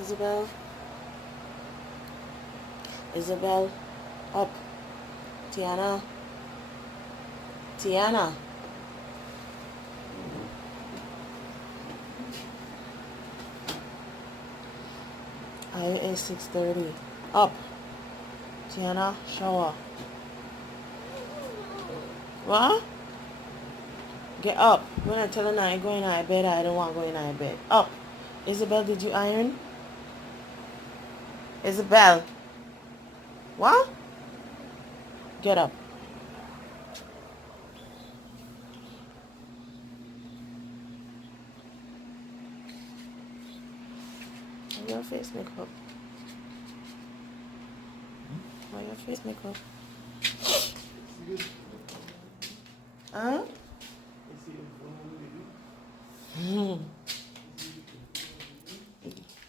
Isabel? Isabel? Up. Tiana? Tiana? It is 6:30. Up. Tiana, shower. What? Get up. When I tell her I ain't going to bed, I don't want to go in bed. Up. Isabel, did you iron? Isabel. What? Get up. Why your face makeup? Why your face makeup? Huh?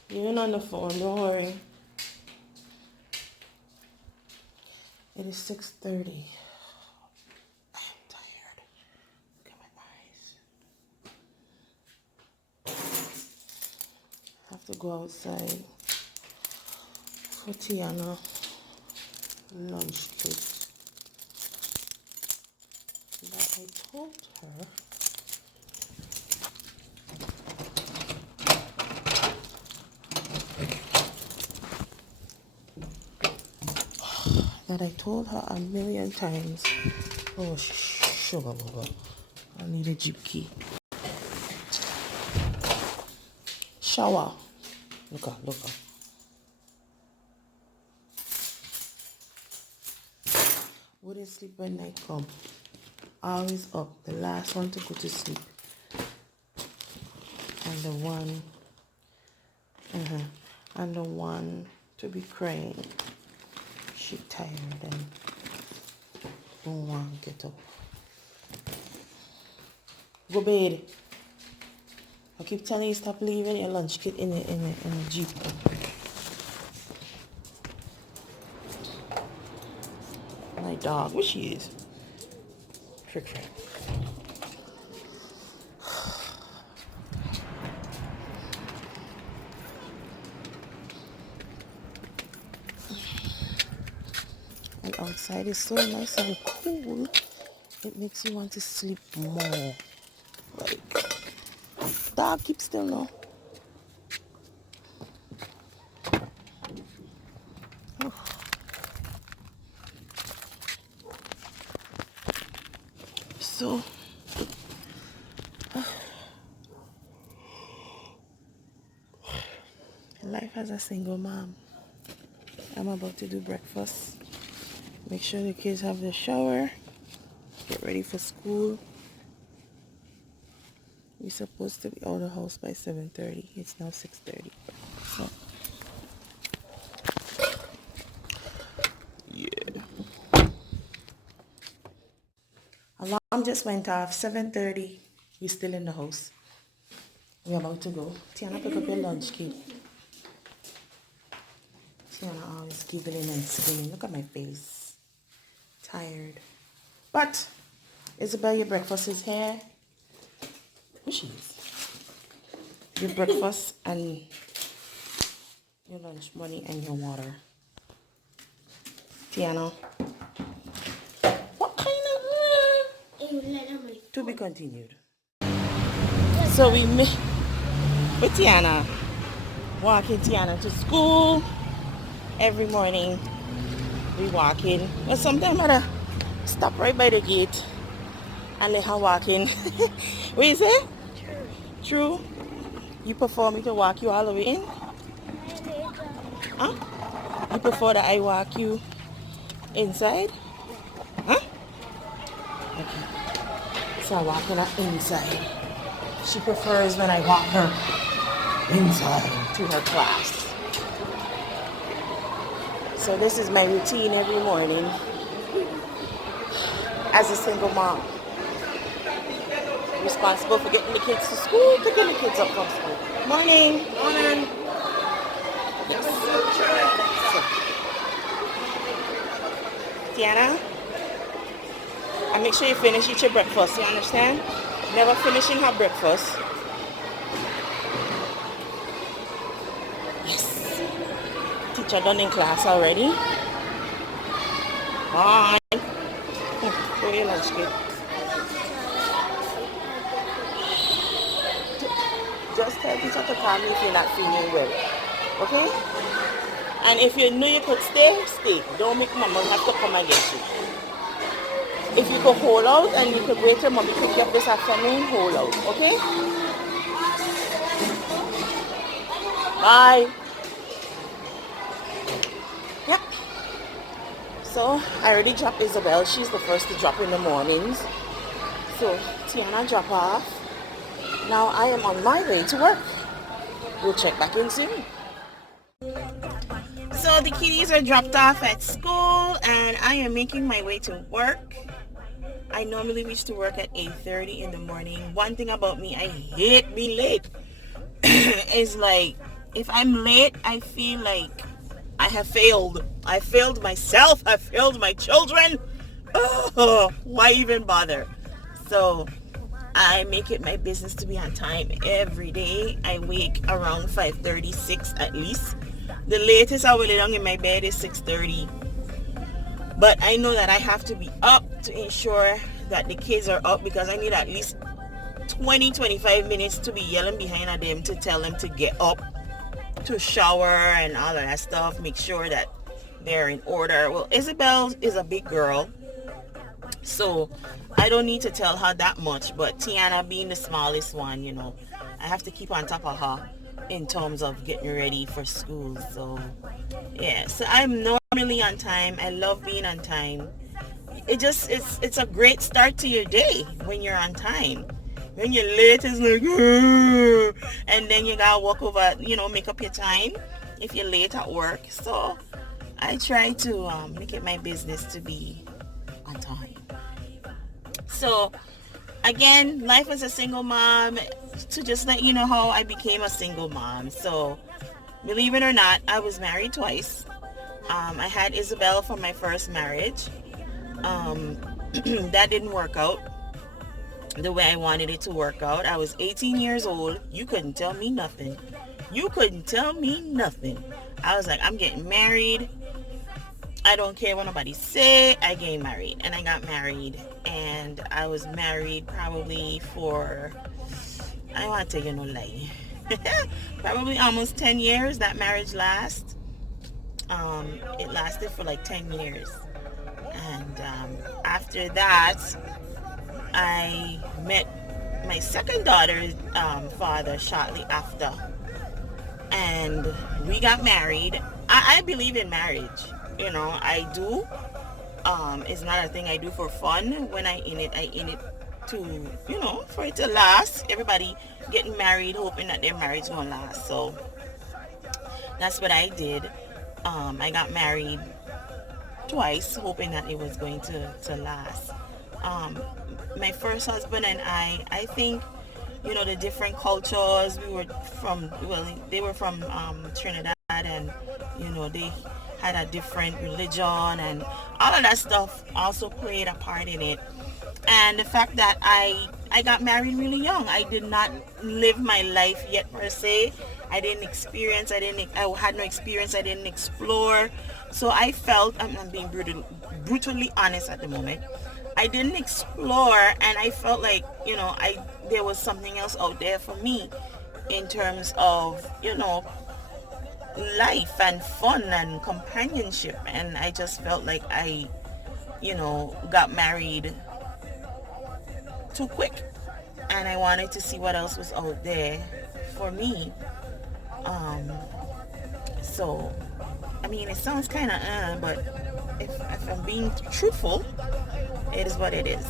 You're on the phone, don't worry. It is 6:30. I'm tired. Look at my eyes. I have to go outside for Tiana lunch kit that I told her a million times. Oh, sugar bubble. I need a Jeep key. Shower. Look up. Wouldn't sleep when night come. Always up. The last one to go to sleep. And the one to be crying. She tired and don't want to get up. Go bed. I keep telling you stop leaving your lunch kit in the Jeep. My dog, where she is? Frick. And outside is so nice and cool. It makes you want to sleep more. Like, dog, keep still now. So, life as a single mom. I'm about to do breakfast. Make sure the kids have their shower. Get ready for school. We're supposed to be out of the house by 7:30. It's now 6:30. So, yeah. Alarm just went off. 7:30. We're still in the house. We're about to go. Tiana, pick up your lunch, kid. Tiana always giggling and squealing. Look at my face. Tired. But, Isabel, your breakfast is here. Where she is? Your breakfast and your lunch money and your water. Tiana. What kind of... To be continued. So we met with Tiana. Walking Tiana to school. Every morning we walk in. But sometimes I stop right by the gate and let her walk in. What you say? True. You prefer me to walk you all the way in? Huh? You prefer that I walk you inside? Huh? Okay. So I walk her inside. She prefers when I walk her inside to her class. So this is my routine every morning as a single mom. Responsible for getting the kids to school, picking the kids up from school. Morning. Morning. Yes. So, Tiana, and make sure you finish eat your breakfast, you understand? Never finishing her breakfast. Yes. Teacher done in class already. Bye. Go your lunch, kid. Just tell teacher to call me if you're not feeling well. Okay? And if you know you could stay, stay. Don't make mama have to come and get you. If you could hold out and you could wait till mommy pick you up this afternoon, hold out. Okay? Bye. Yep. So I already dropped Isabel. She's the first to drop in the mornings. So Tiana drop off. Now I am on my way to work. We'll check back in soon. So the kiddies are dropped off at school and I am making my way to work. I normally reach to work at 8:30 in the morning. One thing about me, I hate being late. It's like, if I'm late, I feel like I have failed. I failed myself. I failed my children. Oh, why even bother? So I make it my business to be on time every day. I wake around 5:36 at least. The latest I will lay down in my bed is 6:30. But I know that I have to be up to ensure that the kids are up, because I need at least 20-25 minutes to be yelling behind at them to tell them to get up, to shower and all of that stuff, make sure that they're in order. Well, Isabel is a big girl, so I don't need to tell her that much, but Tiana being the smallest one, you know, I have to keep on top of her in terms of getting ready for school. So yeah, so I'm normally on time. I love being on time. It's a great start to your day when you're on time. When you're late, it's like, and then you gotta walk over, you know, make up your time if you're late at work. So I try to make it my business to be on time. So again, life as a single mom, to just let you know how I became a single mom. So believe it or not, I was married twice. I had Isabel from my first marriage. That didn't work out the way I wanted it to work out. I was 18 years old. You couldn't tell me nothing. You couldn't tell me nothing. I was like, I'm getting married. I don't care what nobody say. I get married. And I got married. And I was married probably for, I want to tell you no lie, probably almost 10 years that marriage lasted. It lasted for like 10 years. And after that, I met my second daughter's father shortly after. And we got married. I believe in marriage. You know, I do. It's not a thing I do for fun. When I in it to, you know, for it to last. Everybody getting married hoping that their marriage gonna last. So that's what I did. I got married twice hoping that it was going to last. My first husband and I think, you know, the different cultures, we were from, well, they were from Trinidad, and, you know, they had a different religion, and all of that stuff also played a part in it. And the fact that I got married really young. I did not live my life yet per se. I didn't experience, I had no experience, I didn't explore. So I felt, I'm being brutally honest at the moment, I didn't explore, and I felt like, you know, there was something else out there for me in terms of, you know, life and fun and companionship. And I just felt like I, you know, got married too quick, and I wanted to see what else was out there for me. So I mean, it sounds kind of but if I'm being truthful, it is what it is.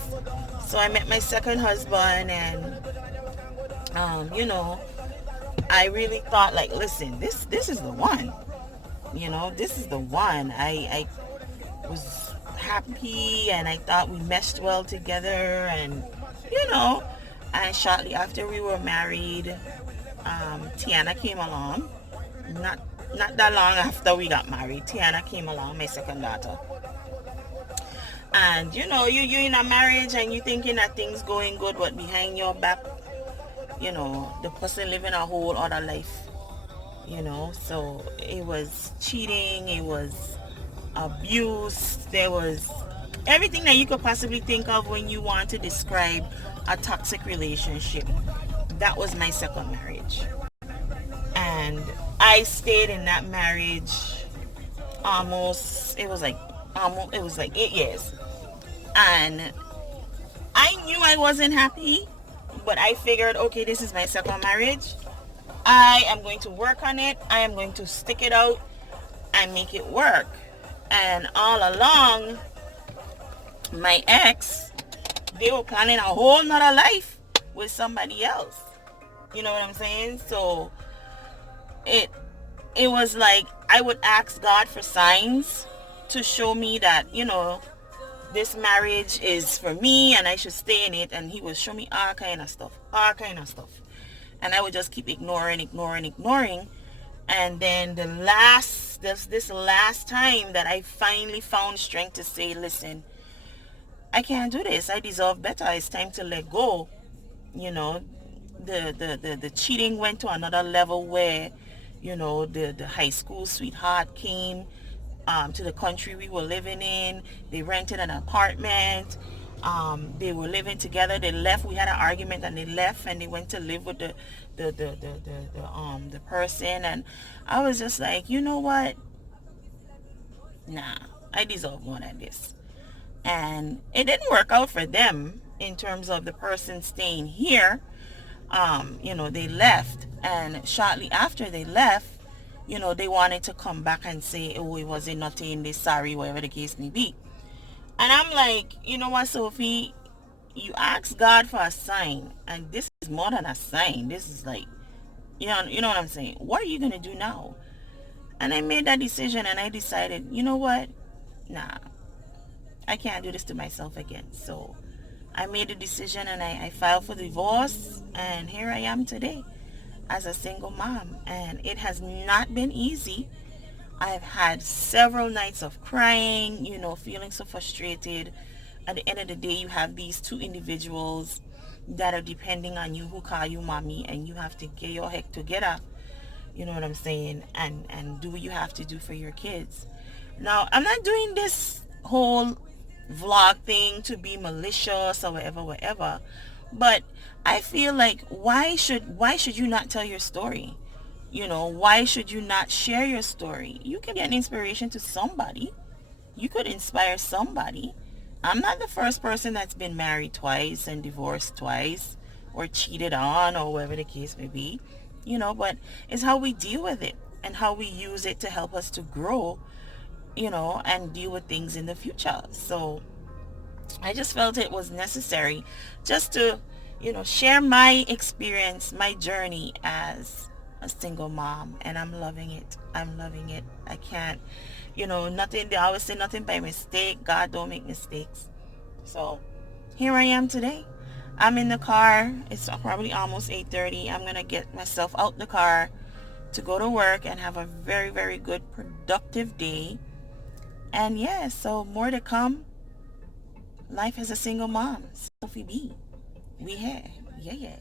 So I met my second husband, and you know, I really thought, like, listen, this is the one. You know, this is the one. I was happy, and I thought we meshed well together, and you know, and shortly after we were married, Tiana came along. Not that long after we got married, Tiana came along, my second daughter. And you know, you're in a marriage and you thinking that things going good, but behind your back, you know, the person living a whole other life. So it was cheating, it was abuse, there was everything that you could possibly think of when you want to describe a toxic relationship. That was my second marriage. And I stayed in that marriage almost, it was like 8 years. And I knew I wasn't happy, but I figured, okay, this is my second marriage. I am going to work on it. I am going to stick it out and make it work. And all along, my ex, they were planning a whole nother life with somebody else. You know what I'm saying? So it was like I would ask God for signs to show me that, this marriage is for me and I should stay in it, and he would show me all kind of stuff. And I would just keep ignoring. And then this last time that I finally found strength to say, listen, I can't do this. I deserve better. It's time to let go. The cheating went to another level where, the high school sweetheart came to the country we were living in. They rented an apartment. They were living together. They left. We had an argument and they left and they went to live with the person. And I was just like, you know what? Nah, I deserve more than this. And it didn't work out for them in terms of the person staying here. They left, and shortly after they left, they wanted to come back and say, oh, it wasn't nothing, they sorry, whatever the case may be. And I'm like, you know what, Sophie, you asked God for a sign, and this is more than a sign. This is like, you know what I'm saying? What are you going to do now? And I made that decision, and I decided, you know what? Nah, I can't do this to myself again. So I made a decision and I filed for divorce, and here I am today as a single mom. And it has not been easy. I've had several nights of crying, feeling so frustrated. At the end of the day, you have these two individuals that are depending on you, who call you mommy, and you have to get your heck together, you know what I'm saying, and do what you have to do for your kids. Now, I'm not doing this whole vlog thing to be malicious or whatever, but I feel like why should you not tell your story? Why should you not share your story? You can be an inspiration to somebody. You could inspire somebody. I'm not the first person that's been married twice and divorced twice or cheated on or whatever the case may be, but it's how we deal with it and how we use it to help us to grow, and deal with things in the future. So I just felt it was necessary just to, share my experience, my journey as a single mom, and I'm loving it. I can't, nothing, they always say nothing by mistake. God don't make mistakes. So here I am today. I'm in the car. It's probably almost 8:30. I'm going to get myself out the car to go to work and have a very, very good, productive day. And yeah, so more to come. Life as a single mom. Sophie B. We here. Yeah.